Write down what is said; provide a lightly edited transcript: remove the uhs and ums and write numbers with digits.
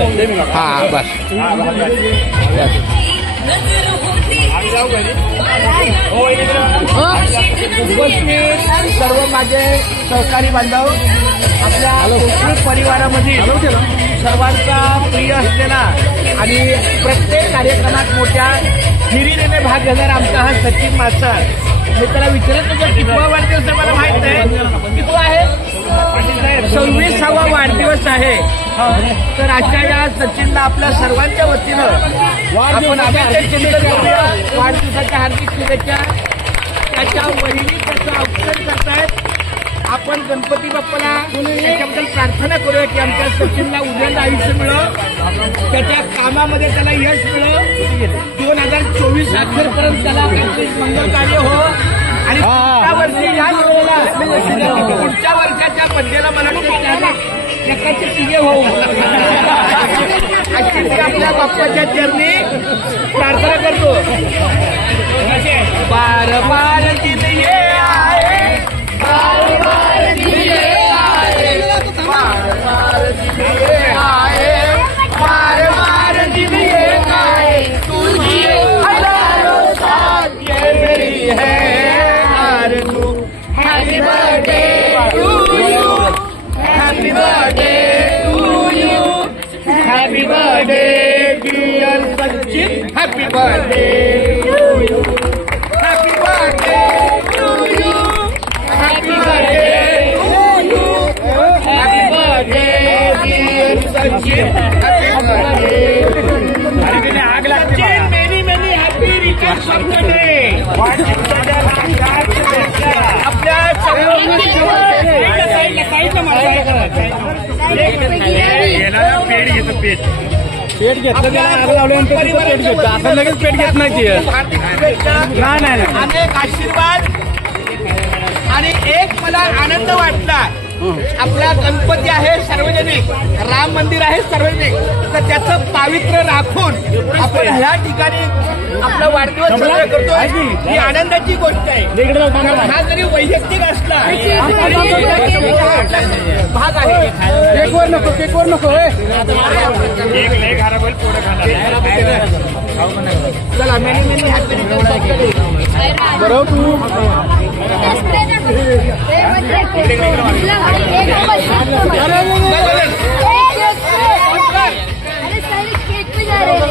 हाँ बस उपस्थित सर्व माझे सहकारी बांधव, आपल्या संस्कृत परिवारामधील सर्वांचा प्रिय असलेला आणि प्रत्येक कार्यक्रमात मोठ्या हिरिरीने भाग घेणारा आमचा हा सचिन मास्तर. मी त्याला विचारत होतो कितवा वाढदिवस आहे, मला माहित आहे कितवा आहे, 26वा वाढदिवस आहे. तर अशा या सचिनला आपल्या सर्वांच्या वतीनं आपण अभिनंदन करूया. वाढदिवसाच्या हार्दिक शुभेच्छा. त्याच्या वहिनी त्याचं औक्षण करतायत. आपण गणपती बाप्पाला त्याच्याबद्दल प्रार्थना करूया की आमच्या सचिनला उद्याचं आयुष्य मिळो, त्याच्या कामामध्ये त्याला यश मिळो, 2024 अखेरपर्यंत त्याला मंगल कार्य हो आणि पुढच्या वर्षी याच वेळेला पुढच्या वर्षाच्या मध्येला मला एकाची पिगे होऊ अशी मी आपल्या बाप्पाच्या चरणी प्रार्थना करतो. बार बार दिन ये आए, बार बार दिन ये आए, बार बार दिन ये आए, बार बार दिन ये आए, तुझी हजारों साल ये मेरी है आरज़ू. Happy birthday to you, happy birthday to you, happy birthday dear Sachin, happy birthday to you, happy birthday to you, happy birthday to you, happy birthday dear Sachin, happy birthday. आग लागते. Many many happy returns of the day. आपल्या पेट घेतो, पेट घेतलं त्याला आग लावल्यानंतर पेट घेतो. आता लगेच पेट घेत नाही. अनेक आशीर्वाद आणि एक मला आनंद वाटला. आपला गणपती आहे सार्वजनिक, राम मंदिर आहे सार्वजनिक, तर त्याचं पावित्र्य राखून आपण ह्या ठिकाणी आपला वाढदिवस साजरा करतो. ही आनंदाची गोष्ट आहे. हा जरी वैयक्तिक असला भाग आहे. केकवर नको, केकवर नको. चला मेनी मेनी हॅपी रिटर्न्स बरोबर. अरे सर केक पे जा रहे हैं.